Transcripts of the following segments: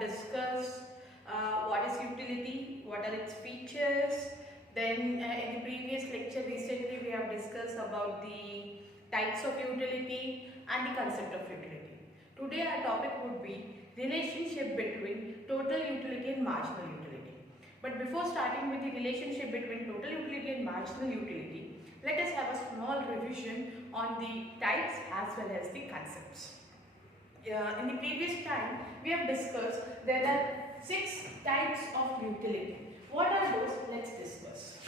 have discussed what is utility, what are its features. Then in the previous lecture recently we have discussed about the types of utility and the concept of utility. Today our topic would be relationship between total utility and marginal utility. But before starting with the relationship between total utility and marginal utility, let us have a small revision on the types as well as the concepts. In the previous time we have discussed there are 6 types of utility. What are those? Let's discuss.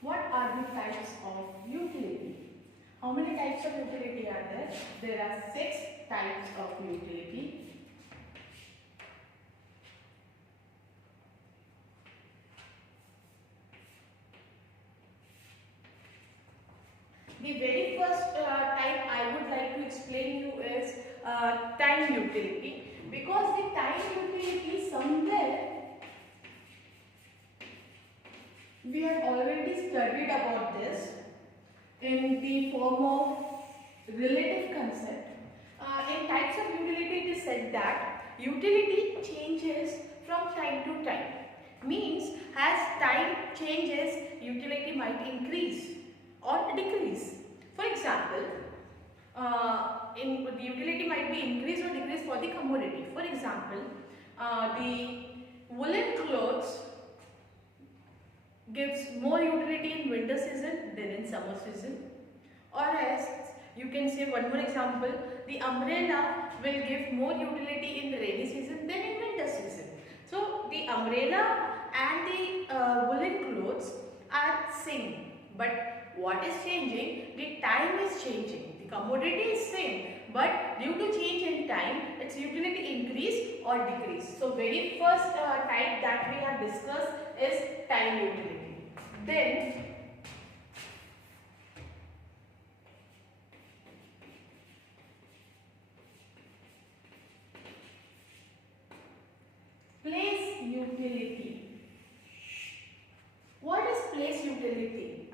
What are the types of utility? How many types of utility are there? There are 6 types of utility. The very first type I would like to explain you is time utility, because the time utility somewhere we have already studied about this in the form of relative concept. In types of utility it is said that utility changes from time to time. Means as time changes, utility might increase or decrease. For example, the utility might be increased or decreased for the commodity. For example, the woolen clothes gives more utility in winter season than in summer season. Or as you can say one more example, the umbrella will give more utility in the rainy season than in winter season. So the umbrella and the woolen clothes are same, but what is changing? The time is changing. The commodity is same, but due to change in time, its utility increase or decrease. So very first type that we have discussed is time utility. Then place utility. What is place utility?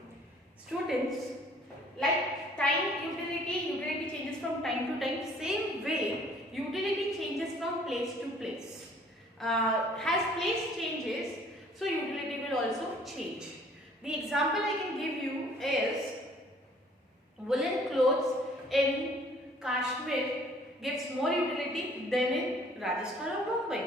Students, like time utility changes from time to time. Same way, utility changes from place to place. As place changes, so utility will also change. The example I can give you is woolen clothes in Kashmir gives more utility than in Rajasthan or Mumbai.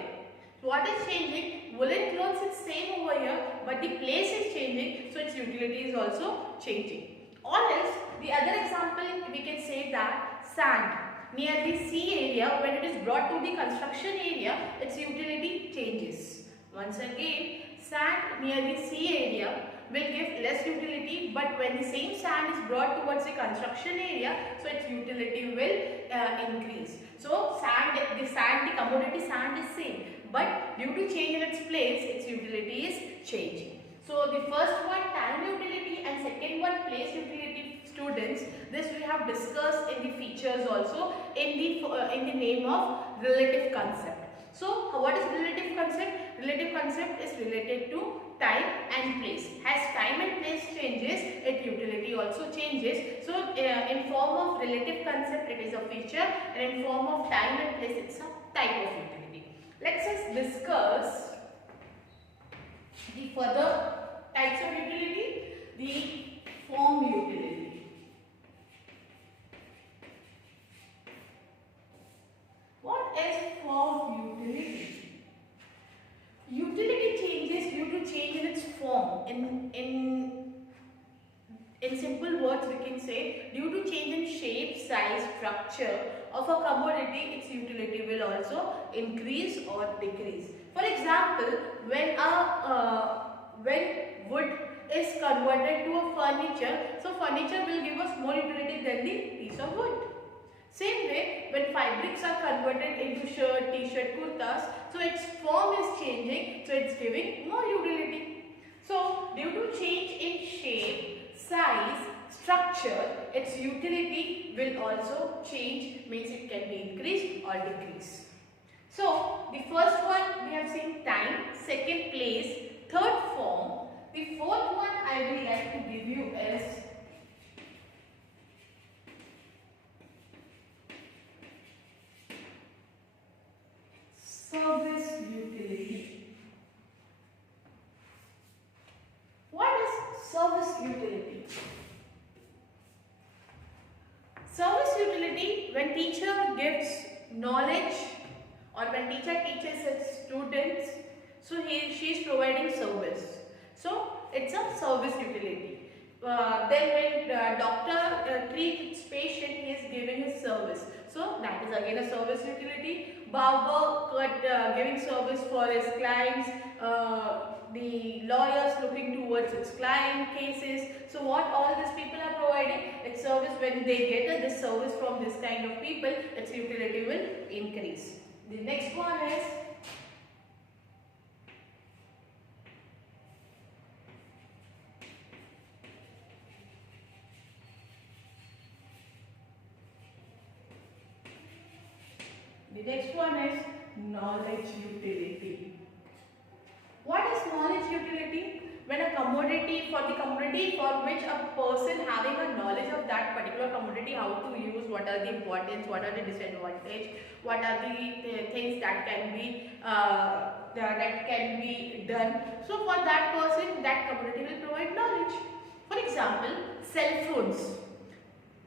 So what is changing? Woolen clothes is same over here, but the place is changing, so its utility is also changing. Or else, the other example we can say that sand near the sea area, when it is brought to the construction area, its utility changes. Once again, sand near the sea area will give less utility, but when the same sand is brought towards the construction area, so its utility will increase. So the commodity sand is same, but due to change in its place, its utility is changing. So the first one time utility and second one place utility, students, this we have discussed in the features also in the name of relative concept. So what is relative concept? Relative concept is related to time and place. As time and place changes, its utility also changes. So in form of relative concept it is a feature, and in form of time and place it's a type of utility. Let's just discuss the further types of utility. The form utility. What is form utility? Utility changes due to change in its form. In simple words we can say, due to change in shape, size, structure of a commodity, its utility will also increase or decrease. For example, when wood is converted to a furniture, so furniture will give us more utility than the piece of wood. Same way, when fabrics are converted into shirt, t-shirt, kurtas, so its form is changing, so it's giving more utility. So due to change in shape, size, structure, its utility will also change, means it can be increased or decreased. So the first one we have seen time, second place, third form. The fourth one I would like to give you is utility. Service utility, when teacher gives knowledge or when teacher teaches his students, so she is providing service. So it's a service utility. Then when doctor treats patient, he is giving his service. So that is again a service utility. Barber giving service for his clients. The lawyers looking towards its client cases. So what all these people are providing? It's service. When they get this service from this kind of people, its utility will increase. The next one is knowledge utility. What is knowledge utility? When a commodity, for the commodity for which a person having a knowledge of that particular commodity, how to use, what are the importance, what are the disadvantage, what are the things that can be done. So for that person, that commodity will provide knowledge. For example, cell phones.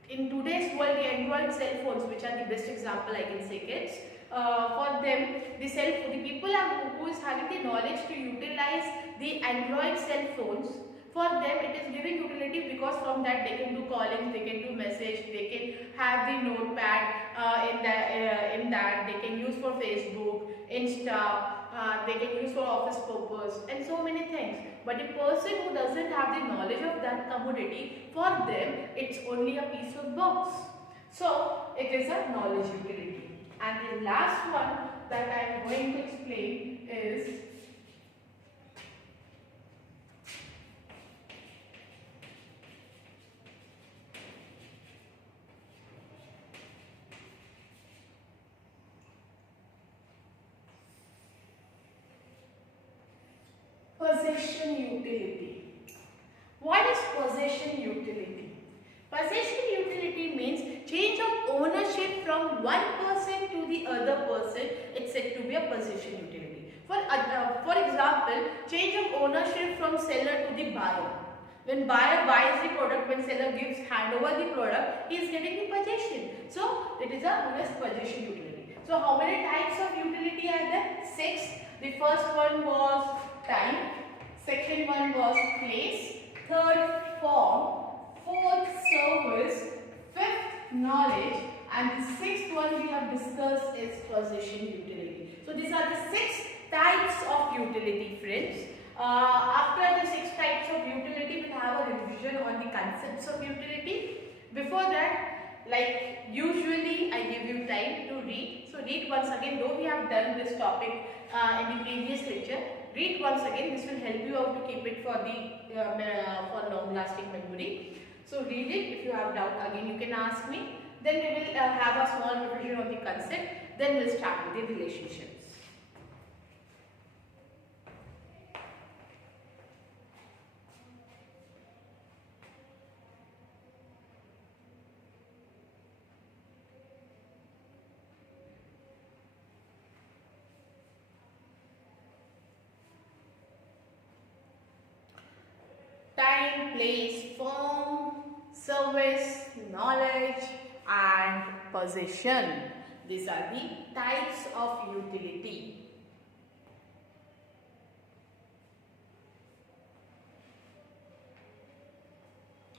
In today's world, the Android cell phones, which are the best example I can say, kids. For them, the people who is having the knowledge to utilize the Android cell phones, for them it is giving utility because from that they can do calling, they can do message, they can have the notepad in that they can use for Facebook, Insta, they can use for office purpose and so many things. But a person who doesn't have the knowledge of that commodity, for them it's only a piece of box. So it is a knowledge utility. And the last one that I am going to explain is possession utility. What is possession utility? Possession utility means change of ownership from one person to the other person. It's said to be a possession utility. For example, change of ownership from seller to the buyer. When buyer buys the product, when seller gives hand over the product, he is getting the possession. So it is a known as possession utility. So how many types of utility are there? 6. The first one was time, second one was place, third form, fourth service, fifth knowledge, and the sixth one we have discussed is possession utility. So these are the 6 types of utility, friends. After the 6 types of utility, we'll have a revision on the concepts of utility. Before that, like usually I give you time to read. So read once again, though we have done this topic in the previous lecture. Read once again, this will help you out to keep it for the for long lasting memory. So read it. If you have doubt again you can ask me. Then we will have a small revision on the concept. Then we'll start with the relationships. Time, place, form, service, knowledge and possession. These are the types of utility.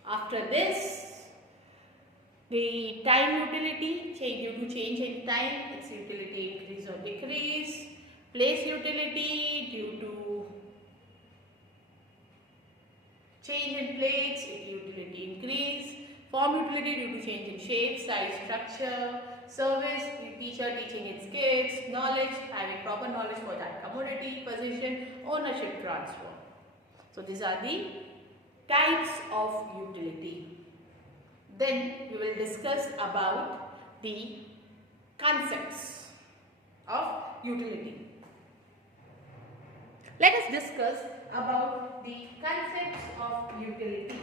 After this, the time utility, due to change in time, its utility increase or decrease. Place utility, due to change in place, its utility increase. Form utility due to change in shape, size, structure. Service, the teacher teaching its kids. Knowledge, having proper knowledge for that commodity. Possession, ownership transfer. So these are the types of utility. Then we will discuss about the concepts of utility. Let us discuss about the concepts of utility.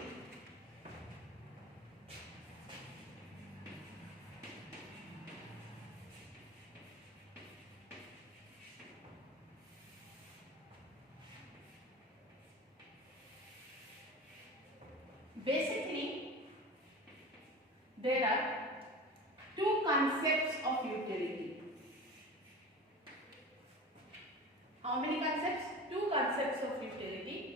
Basically, there are two concepts of utility. How many concepts? Two concepts of utility.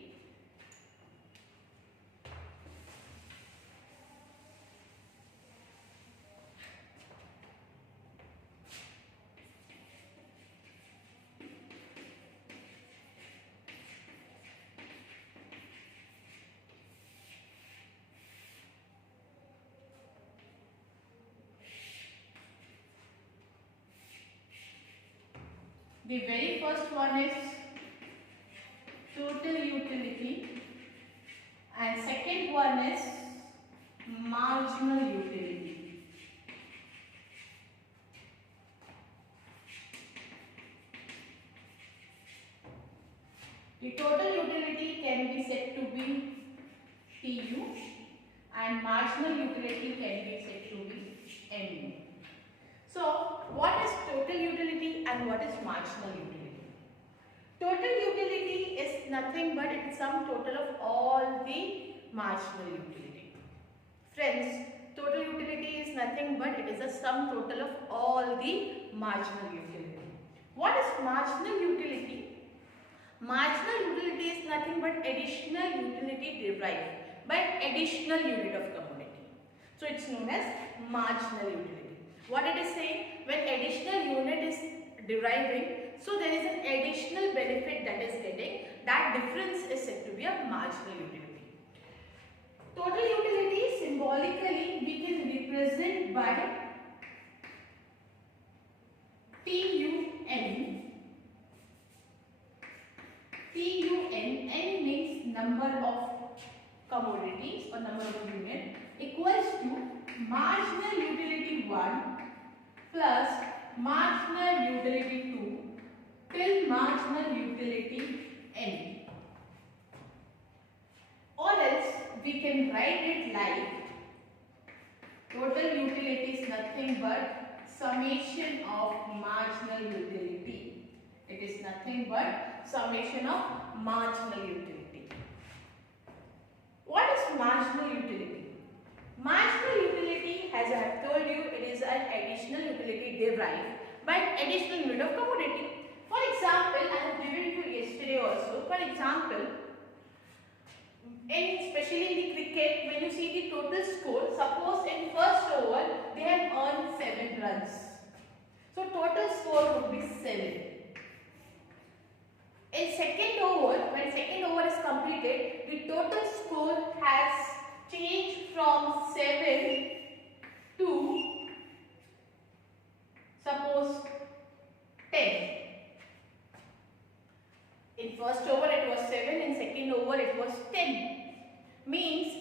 The very first one is total utility and second one is marginal utility. The total utility can be said to be TU and marginal utility can be said to be MU. So, what is total utility and what is marginal utility? Total utility is nothing but it is sum total of all the marginal utility. Friends, total utility is nothing but it is a sum total of all the marginal utility. What is marginal utility? Marginal utility is nothing but additional utility derived by additional unit of commodity. So, it is known as marginal utility. What it is saying? When additional unit is deriving, so there is an additional benefit that is getting, that difference is said to be a marginal utility. Total utility symbolically we can represent by TUN. TUN, N means number of commodities or number of unit equals to marginal utility 1 plus marginal utility 2 till marginal utility n. Or else we can write it like total utility is nothing but summation of marginal utility. It is nothing but summation of marginal utility. What is marginal utility? Marginal utility, as I have told you, it is an additional utility derived by additional unit of commodity. For example, I have given you yesterday also. For example, especially in the cricket, when you see the total score, suppose in first over they have earned 7 runs. So total score would be 7. In second over, when second over is completed, the total score has changed from 7 to suppose 10. In first over it was 7, in second over it was 10. Means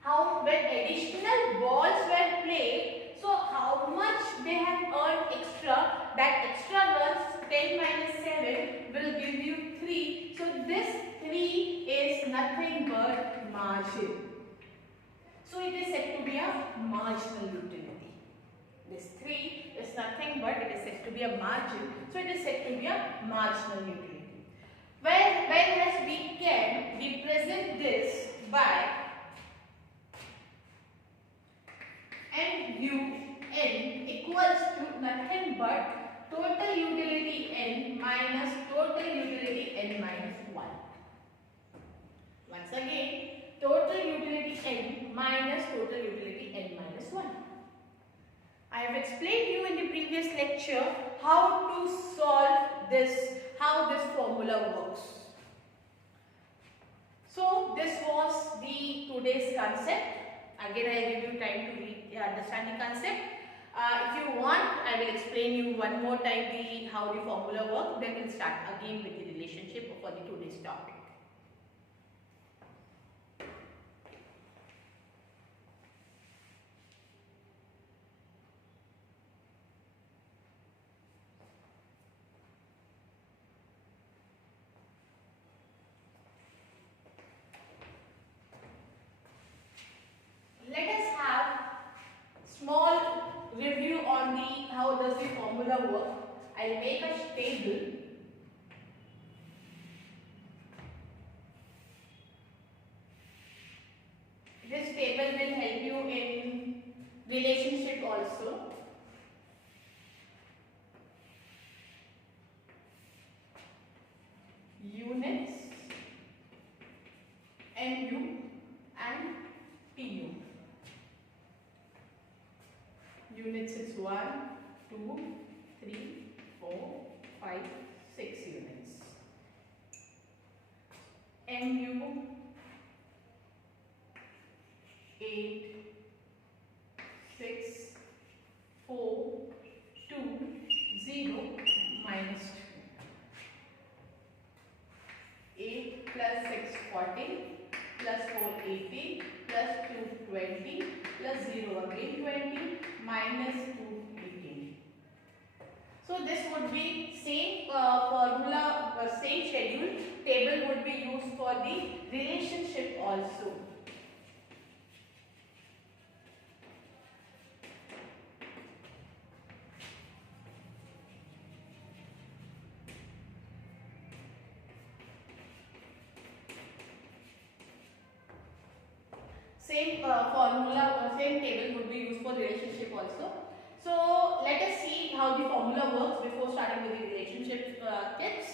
how when additional balls were played, so how much they have earned extra, that extra runs 10 minus 7 will give you 3. So this 3 is nothing but margin. So it is said to be a marginal utility. This 3 is nothing but it is said to be a margin. So it is said to be a marginal utility. Whereas we can represent this by MUN equals to nothing but total utility N minus total utility N minus 1. Once again, total utility N minus total utility N minus 1. I have explained to you in the previous lecture how to solve this, how this formula works. So this was the today's concept. Again, I give you time to understand the concept. If you want, I will explain you one more time how the formula works. Then we'll start again with the relationship for the today's topic. Let us have small review on how does the formula work. I'll make a table. This relationship also. Units, MU and PU. Units is 1, 2, 3, 4, 5, 6 units. MU 8, 6, 4, 2, 0, minus 2. 8 plus 6 14 plus 4 18 plus 2 20 plus 0 again 20 minus 2 18. So this would be same formula, same schedule table would be used for the relationship also. Same formula, same table would be used for relationship also. So let us see how the formula works before starting with the relationship tips.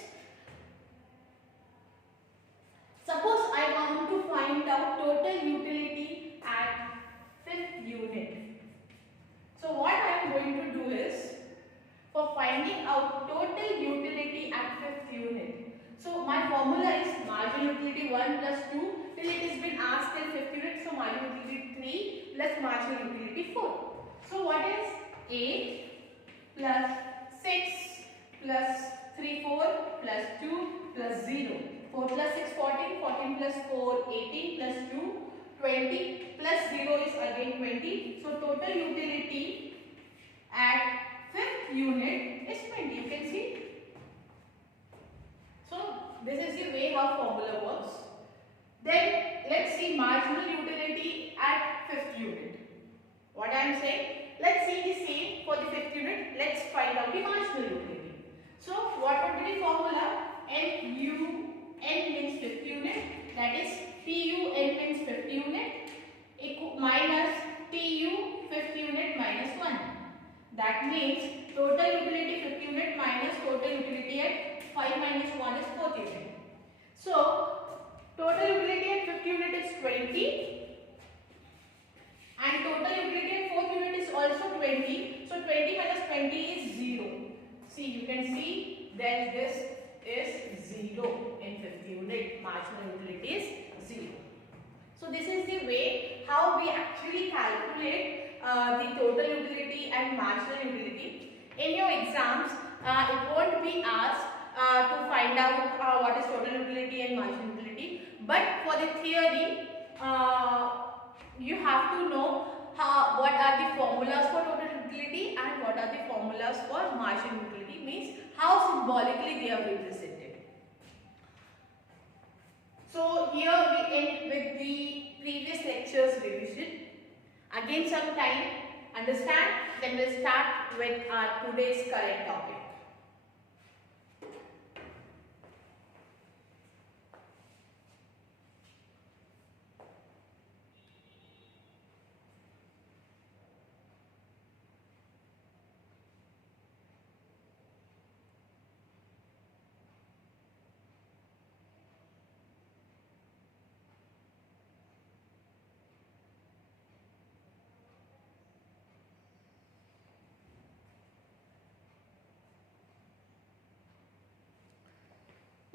Suppose I want to find out total utility at 5th unit. So what I am going to do is, for finding out total utility at 5th unit. So my formula is marginal utility 1 plus 2 till it has been asked till 5th unit. So marginal utility 3 plus marginal utility 4. So what is 8 plus 6 plus 3 4 plus 2 plus 0. 4 plus 6 14, 14 plus 4 18 plus 2 20 plus 0 is again 20. So total utility at 5th unit is 20. You can see. So this is the way how formula works. Then let's see marginal utility at 5th unit. What I am saying, let's see the same for the 5th unit. Let's find out the marginal utility. So what would be the formula? MU, N means 5th unit, that is PU, N means 5th unit, minus PU, 5th unit minus 1. That means total utility 5th unit minus total utility at 5 minus 1 is 4th unit. So total utility at 5th unit is 20 and total utility at 4th unit is also 20. So 20 minus 20 is 0. See, you can see that this is 0 in 5th unit. Marginal utility is 0. So this is the way how we actually calculate the total utility and marginal utility. In your exams, it won't be asked to find out what is total utility and marginal utility. But for the theory, you have to know what are the formulas for total utility and what are the formulas for marginal utility, means how symbolically they are represented. So here we end with the previous lectures revision. Again some time, understand, then we'll start with our today's current topic.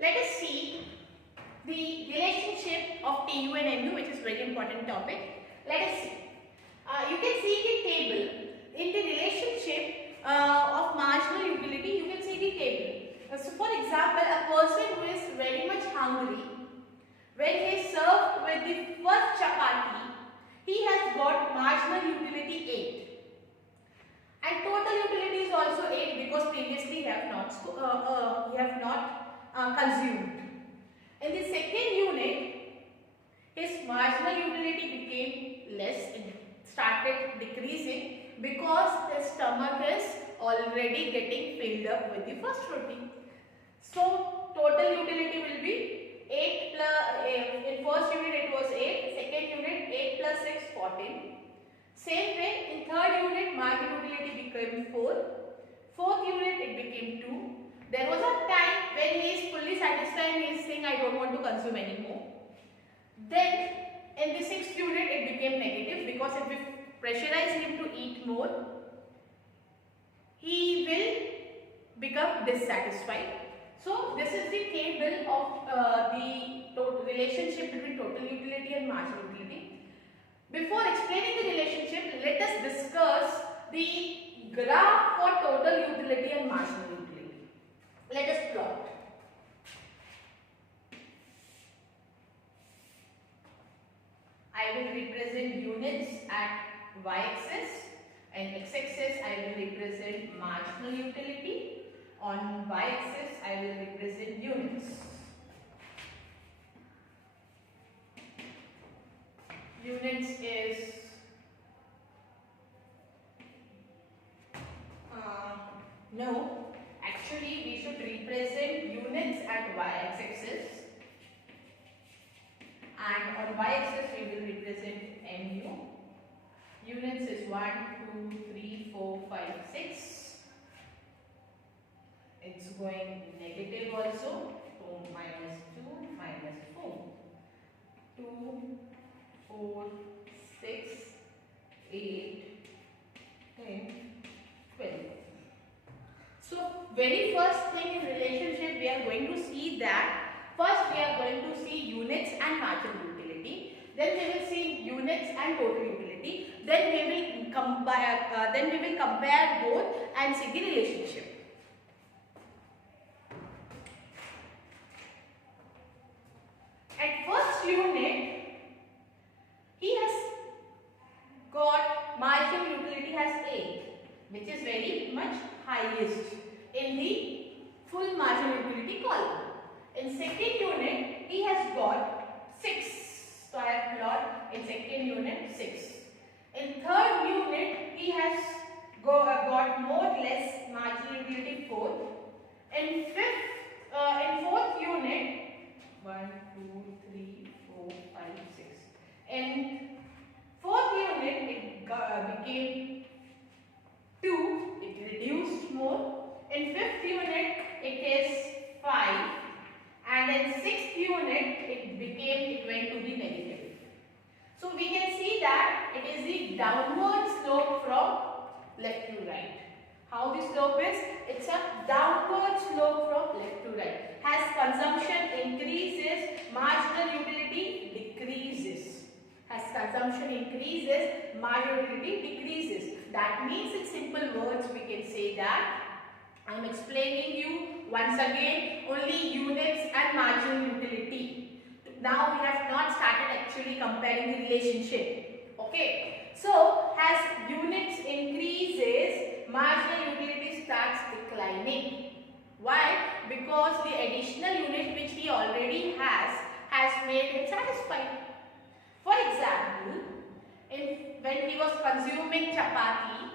Let us see the relationship of TU and MU, which is very important topic. Let us see. You can see the table. In the relationship of marginal utility, you can see the table. So for example, a person who is very much hungry, when he is served with the first chapati, he has got marginal utility 8. And total utility is also 8 because previously he have not consumed. In the second unit, his marginal utility became less and started decreasing because his stomach is already getting filled up with the first roti. So total utility will be 8 plus, in first unit it was 8, second unit 8 plus 6, 14. Same way in third marginal utility became 4. Fourth unit it became 2. There was a time when he is fully satisfied and he is saying I don't want to consume anymore. Then in the sixth unit it became negative because if we pressurize him to eat more, he will become dissatisfied. So this is the table of the relationship between total utility and marginal utility. Before explaining the relationship, let us discuss the graph for total utility and marginal utility. Let us plot. I will represent units at y-axis and x-axis I will represent marginal utility. On y-axis I will represent units. Units is no, actually we should represent units at y-axis and on y-axis we will represent mu. Units is 1, 2, 3, 4, 5, 6. It's going negative also. So minus 2, minus 4. 2, 4, 6, 8, 10, 12. So very first thing in relationship we are going to see that first we are going to see units and marginal utility. Then we will see units and total utility. Then we will compare both and see the relationship. At first unit, he has got marginal utility has 8, which is very much highest in the full marginal utility column. In second unit, he has got 6. So I have plot in second unit 6. In third unit, he has got more or less marginal utility 4. In fourth unit, 1, 2, 3, 4, 5, 6. In fourth unit, it became 2. It reduced more. In fifth unit, it is 5. And in sixth unit, it went to the negative. So we can see that it is the downward slope from left to right. How the slope is? It's a downward slope from left to right. As consumption increases, marginal utility decreases. As consumption increases, marginal utility decreases. That means in simple words we can say that I am explaining you once again only units and marginal utility. Now we have not started actually comparing the relationship. Okay. So as units increases, marginal utility starts declining. Why? Because the additional unit which he already has made him satisfied. For example, when he was consuming chapati,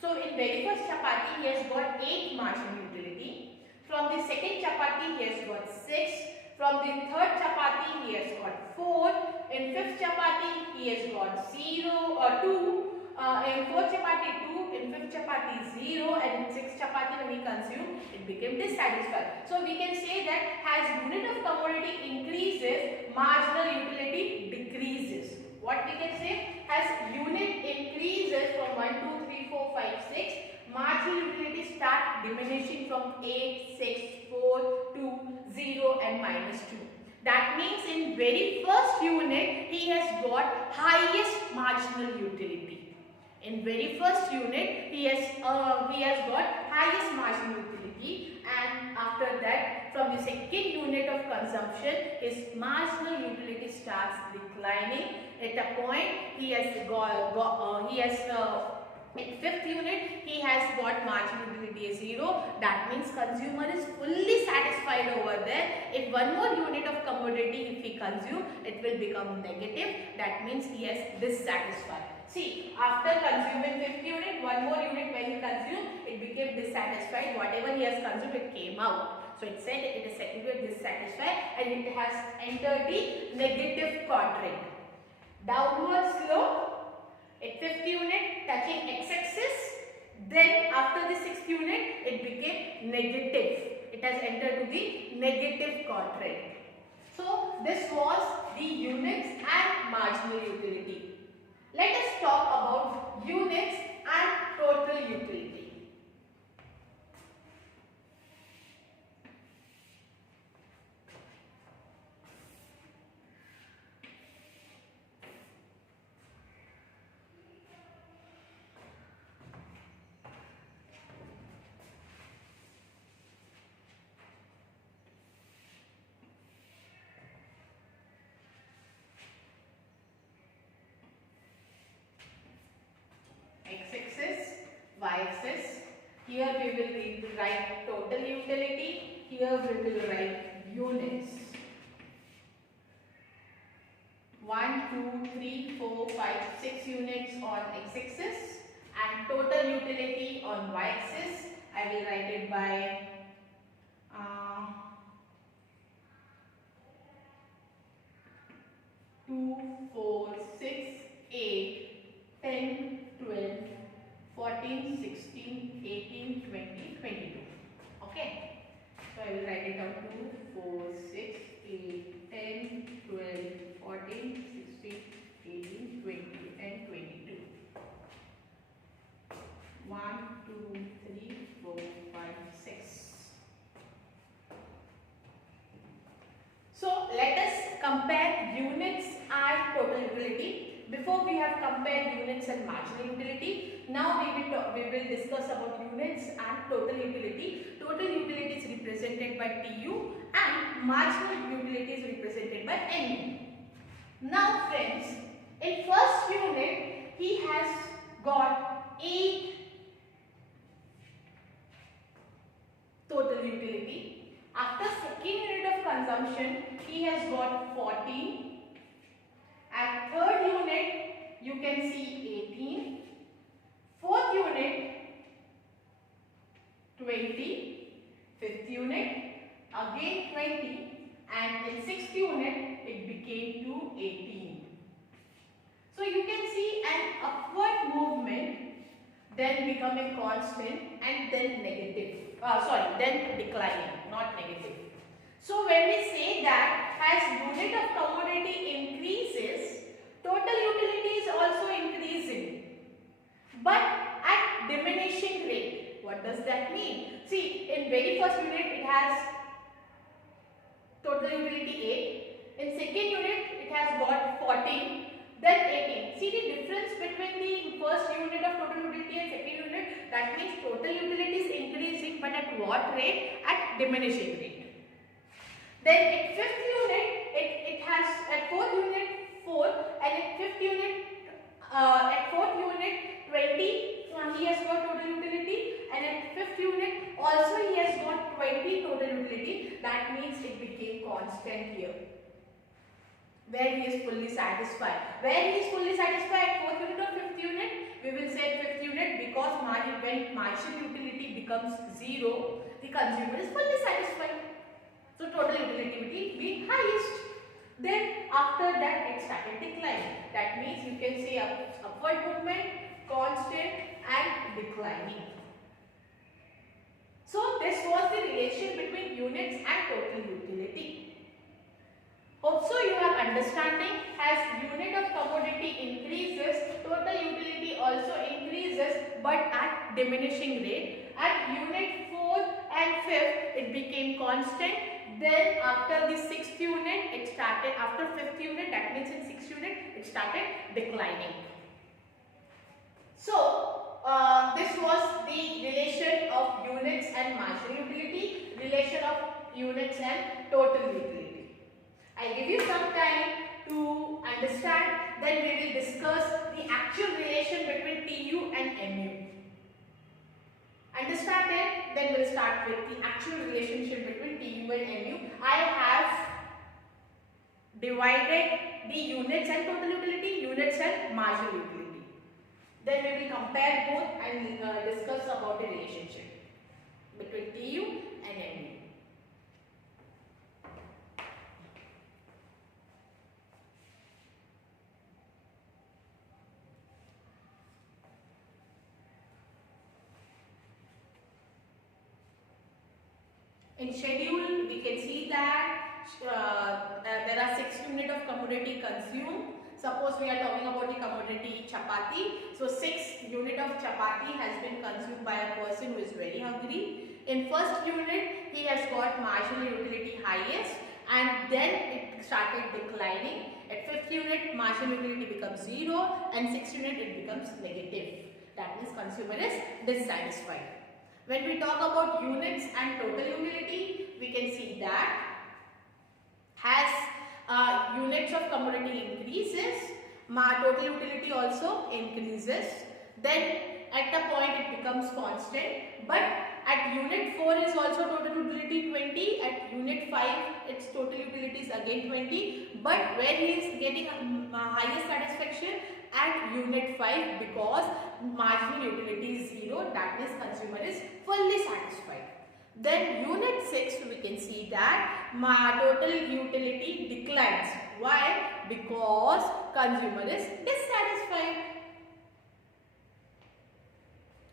so in very first chapati he has got 8 marginal utility. From the second chapati he has got 6. From the third chapati he has got 4. In fifth chapati he has got 0 or 2. In fourth chapati 2. In fifth chapati 0. And in sixth chapati when he consumed, it became dissatisfied. So we can say that as unit of commodity increases, marginal utility decreases. What we can say? As unit increases from 1, 2, 3, 4, 5, 6, marginal utility start diminishing from 8, 6, 4, 2, 0 and minus 2. That means in very first unit he has got highest marginal utility. In very first unit he has got highest marginal utility, and after that from the second unit of consumption his marginal utility starts declining. At a point he has in fifth unit he has got marginal utility as 0. That means consumer is fully satisfied over there. If one more unit of commodity if he consume, it will become negative. That means he is dissatisfied. See, after consuming fifth unit, one more unit when he consumed, it became dissatisfied. Whatever he has consumed, it came out. So it said it is said dissatisfied and it has entered the negative quadrant. Downward slope at fifth unit touching x-axis negative. It has entered to the negative quadrant. So this was the units and marginal utility. Let us talk about units and total utility. X-axis, y-axis. Here we will write total utility. Here we will write units. 1, 2, 3, 4, 5, 6 units on x-axis and total utility on y-axis. I will write it by 2, 4, 6, 8, 10, 12, 14, 16, 18, 20, 22. Okay. So I will write it down 2, 4, 6, 8, 10, 12, 14, 16, 18, 20 and 22. 1, 2, 3, 4, 5, 6. So let us compare units and total utility. Before we have compared units and marginal utility, now we will discuss about units and total utility. Total utility is represented by TU and marginal utility is represented by MU. Now friends, in first unit he has got 8 total utility. After second unit of consumption he has got 14. At third unit, you can see 18. Fourth unit, 20. Fifth unit, again 20. And in sixth unit, it became to 18. So you can see an upward movement, then becoming constant and then negative. Then declining, not negative. So when we say that as unit of commodity increases, total utility is also increasing, but at diminishing rate. What does that mean? See, in very first unit it has total utility 8, in second unit it has got 14, then 18. See the difference between the first unit of total utility and second unit? That means total utility is increasing, but at what rate? At diminishing rate. Then at fifth unit, it has at fourth unit 4 and at fifth unit, at fourth unit 20, he has got total utility, and at fifth unit also he has got 20 total utility. That means it became constant here, where he is fully satisfied. Where he is fully satisfied at fourth unit or fifth unit? We will say fifth unit, because when marginal utility becomes 0, the consumer is fully satisfied. So total utility will be highest. Then after that it started declining. That means you can say upward movement, constant and declining. So this was the relation between units and total utility. Hope so you are understanding. As unit of commodity increases, total utility also increases, but at diminishing rate. At unit 4th and 5th it became constant. Then after the 6th unit it started, after 5th unit, that means in 6th unit it started declining. So this was the relation of units and marginal utility, relation of units and total utility. I'll give you some time to understand, then we will discuss the actual relation between TU and MU. Understand it? Then we'll start with the actual relationship between TU and MU. I have divided the units and total utility, units and marginal utility. Then we will compare both and discuss about the relationship between TU and MU. In schedule, we can see that there are 6 units of commodity consumed. Suppose we are talking about the commodity chapati. So 6 units of chapati has been consumed by a person who is very hungry. In first unit, he has got marginal utility highest, and then it started declining. At 5th unit, marginal utility becomes 0, and 6th unit it becomes negative. That means consumer is dissatisfied. When we talk about units and total utility, we can see that as units of commodity increases, total utility also increases. Then at the point it becomes constant, but at unit 4 is also total utility 20, at unit 5 its total utility is again 20, but where he is getting highest satisfaction at unit 5 because marginal utility is 0, that means consumer is fully satisfied. Then unit 6 we can see that total utility declines. Why? Because consumer is dissatisfied.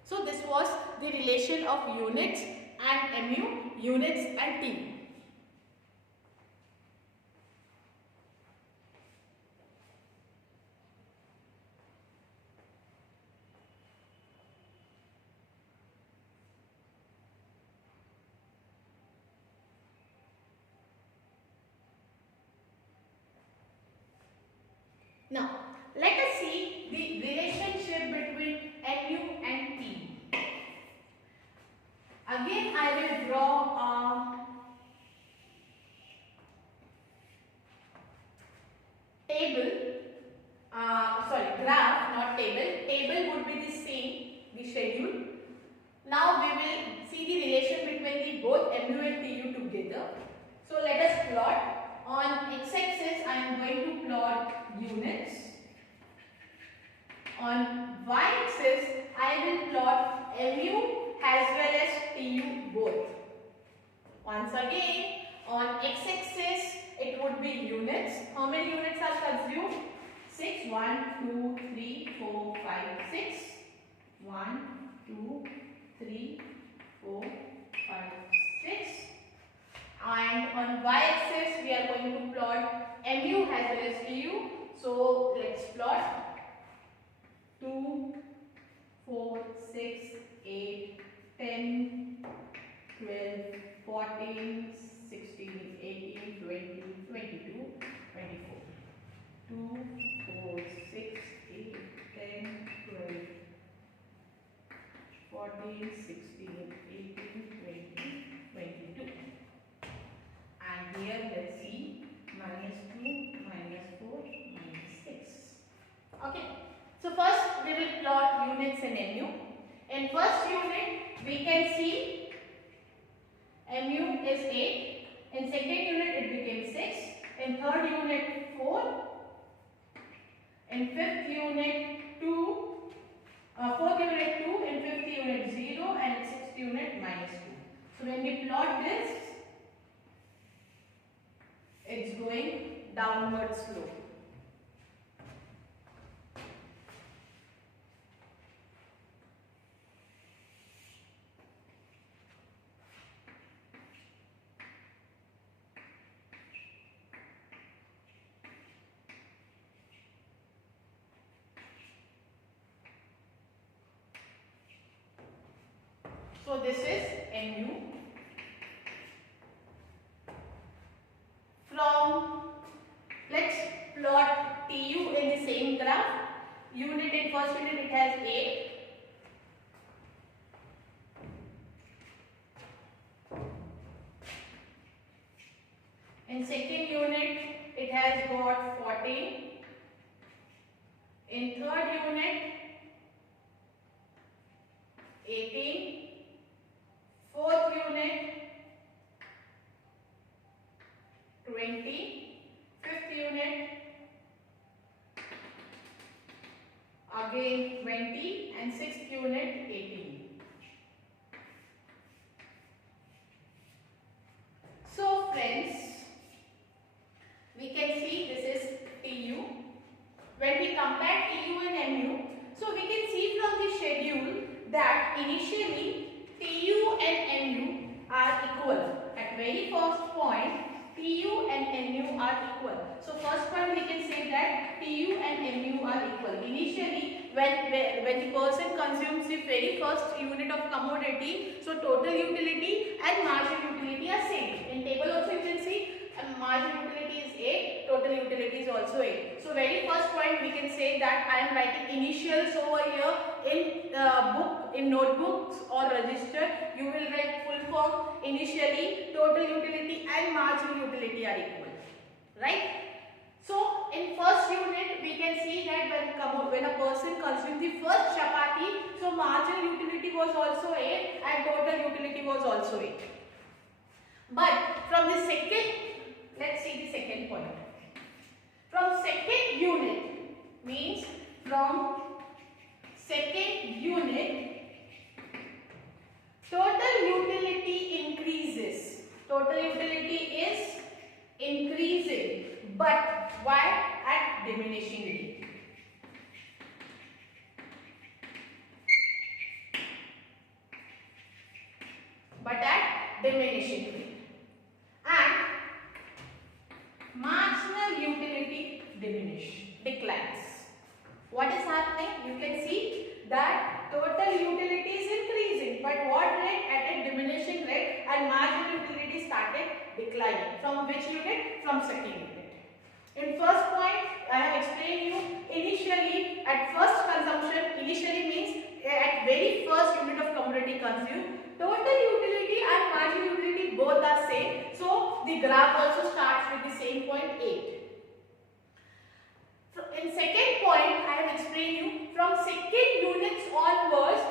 So this was the relation of units and MU, units and TU. Now, let us see the relationship between MU and TU. Again, I will draw a table, graph, not table. Table would be the same, the schedule. Now, we will see the relation between the both MU and TU together. So, let us plot. On x-axis, I am going to plot units. On y-axis, I will plot MU as well as TU both. Once again, on x-axis, it would be units. How many units are consumed? 6. 1, 2, 3, 4, 5, 6. 1, 2, 3, 4, 5, 6. And on y-axis, we are going to plot MU as well as TU. So let's plot 2, 4, 6, 8, 10, 12, 14, 16, 18, 20, 22, 24. 2, 4, 6, 8, 10, 12, 14, 16, 18, 20, 22. And here let's see -2, -4, -6. Okay. So first we will plot units in MU. In first unit we can see MU is 8. In second unit it became 6. In third unit 4. In fifth unit 2. Fourth unit 2. In fifth unit 0. And in sixth unit -2. So when we plot this, it's going downward slope. So this is MU. Let's plot TU in the same graph. Unit in first unit it has 8. In second unit it has got 14. In third unit 18. Fourth unit 20. Fifth unit again 20, and sixth unit 18. So friends, we can see this is TU. When we compare TU and MU, so we can see from the schedule that initially TU and MU are equal at at very first point TU and MU are equal. So first point we can say that TU and MU are equal. Initially when the person consumes the very first unit of commodity, so total utility and marginal utility are same. In table also you can see marginal utility is 8, total utility is also 8. So very first point we can say that I am writing initials over here in book, in notebooks or register. You will write full form. Initially total utility and marginal utility are equal, right? So in first unit we can see that when a person consumes the first chapati, so marginal utility was also 8 and total utility was also 8. But from the second, let's see the second point. From second unit means from second unit total utility increases. Total utility is increasing, but why? At diminishing rate. But at diminishing rate. And marginal utility declines. What is happening? You can see that total utility is increasing, but what rate? At a diminishing rate, and marginal utility started declining. From which unit? From second unit. In first point, I have explained you initially at first consumption. Initially means at very first unit of commodity consumed, total utility and marginal utility both are same. So the graph also starts with the same point 8. In second point, I have explained you from second units onwards,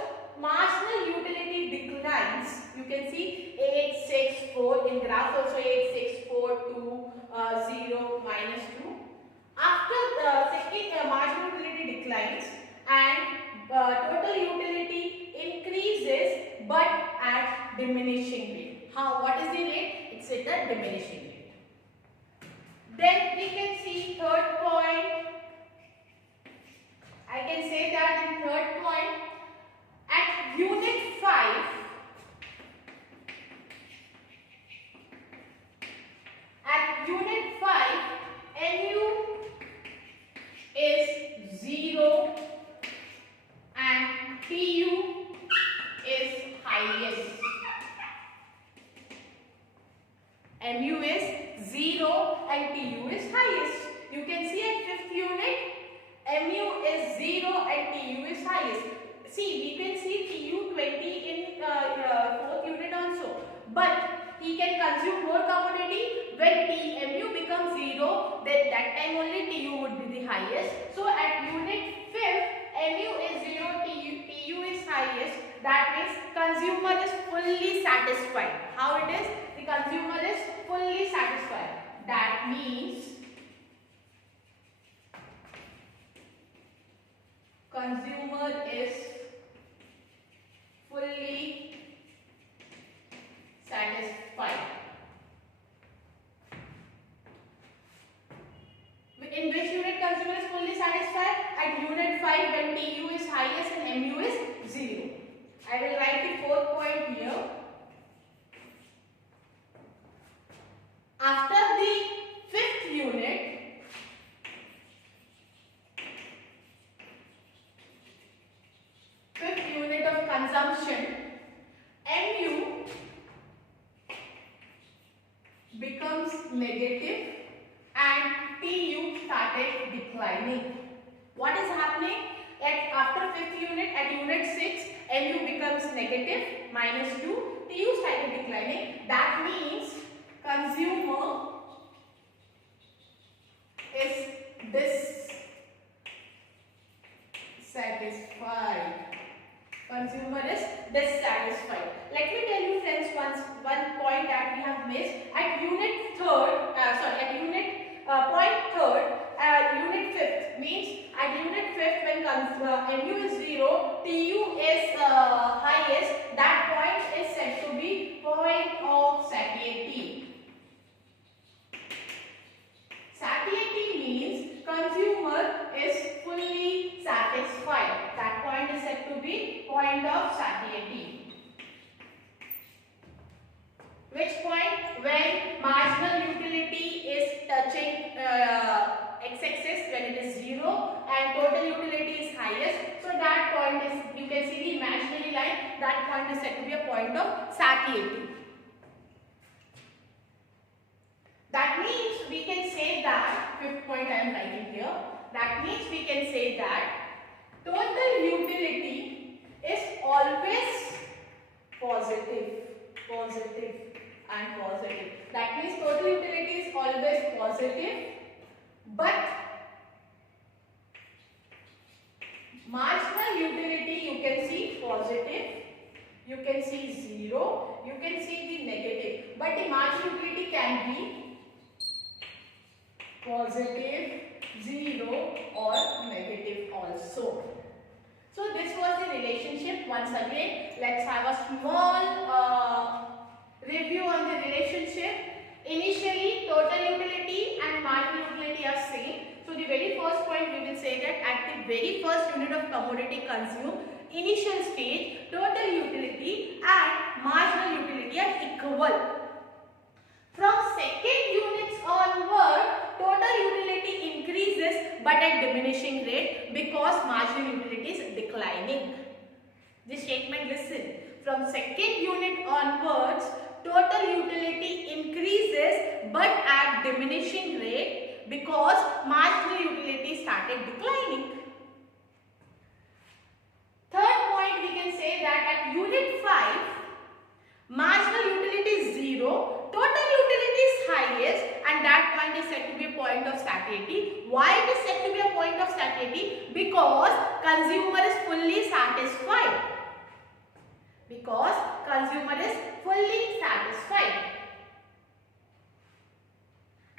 marginal utility declines. You can see 8, 6, 4 in graph also 8, 6, 4, 2, 0, minus 2. After the second marginal utility declines and total utility increases but at diminishing rate. How? What is the rate? It's at a diminishing rate. Then we can see third point. I can say that in third point, at unit 5, MU is 0 and TU is highest. MU is 0 and TU is highest. You can see at fifth unit, MU is 0 and TU is highest. See, we can see TU 20 in fourth unit also. But he can consume more commodity. When MU becomes 0, then that time only TU would be the highest. So at unit 5th, MU is 0, TU is highest. That means consumer is fully satisfied. How it is? The consumer is fully satisfied. That means consumer is fully satisfied. In which unit consumer is fully satisfied? At unit 5 when TU is highest and MU is 0. I will write the fourth point here. After the fifth unit, of consumption, MU becomes negative and TU started declining. What is happening? After fifth unit, at unit 6, MU becomes negative, minus 2, TU started declining. That means consumer is dissatisfied. Consumer is dissatisfied. Let me tell you friends one point that we have missed. At unit third, point third, unit fifth means at unit fifth when MU is 0, TU is highest. That point is said to be point of satiety. Satiety means consumer is fully satisfied. That point is said to be point of satiety. Which point? When marginal utility is touching x-axis, when it is 0 and total utility is highest. So that point is, you can see the imaginary line, that point is said to be a point of satiety. That means we can say that, fifth point I am writing here, that means we can say that total utility is always positive and positive. That means total utility is always positive, but marginal utility you can see positive, you can see 0, you can see the negative, but the marginal utility can be positive, 0 or negative also. So this was the relationship. Once again, let's have a small review on the relationship. Initially, total utility and marginal utility are same. So the very first point we will say that at the very first unit of commodity consumed, initial stage, total utility and marginal utility are equal. From second units onward, total utility increases but at diminishing rate because marginal utility is declining. This statement, listen. From second unit onwards, total utility increases but at diminishing rate because marginal utility started declining. Third point, we can say that at unit 5, marginal utility is 0. Total utility is highest and that point is said to be a point of satiety. Why it is said to be a point of satiety? Because consumer is fully satisfied. Because consumer is fully satisfied.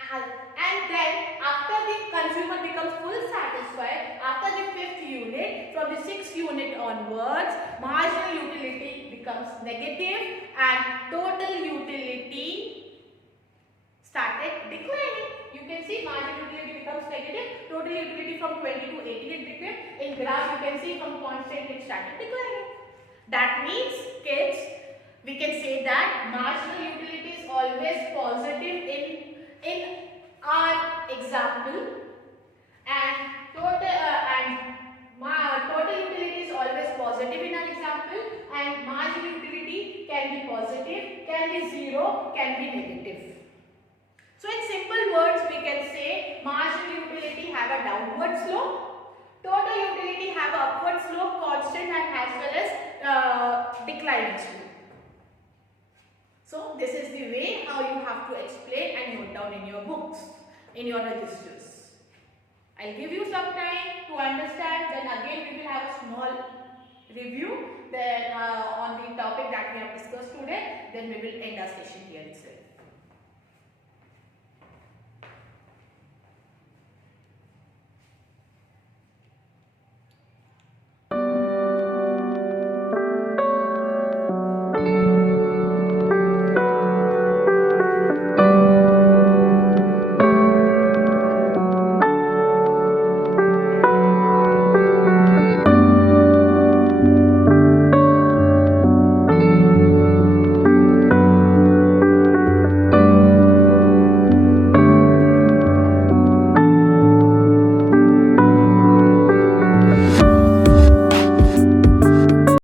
And then after the consumer becomes fully satisfied, after the 5th unit, from the 6th unit onwards, marginal utility becomes negative and total utility started declining. You can see marginal utility becomes negative, total utility from 20 to 18 it became. In graph you can see from constant it started declining. That means, kids, we can say that marginal utility is always positive in our example, and total utility is always positive in our example, and marginal utility can be positive, can be 0, can be negative. So in simple words we can say marginal utility have a downward slope, total utility have a upward slope, constant and as well as declining slope. So this is the way how you have to explain and note down in your books, in your registers. I'll give you some time to understand, then again we will have a small review then on the topic that we have discussed today, then we will end our session here itself.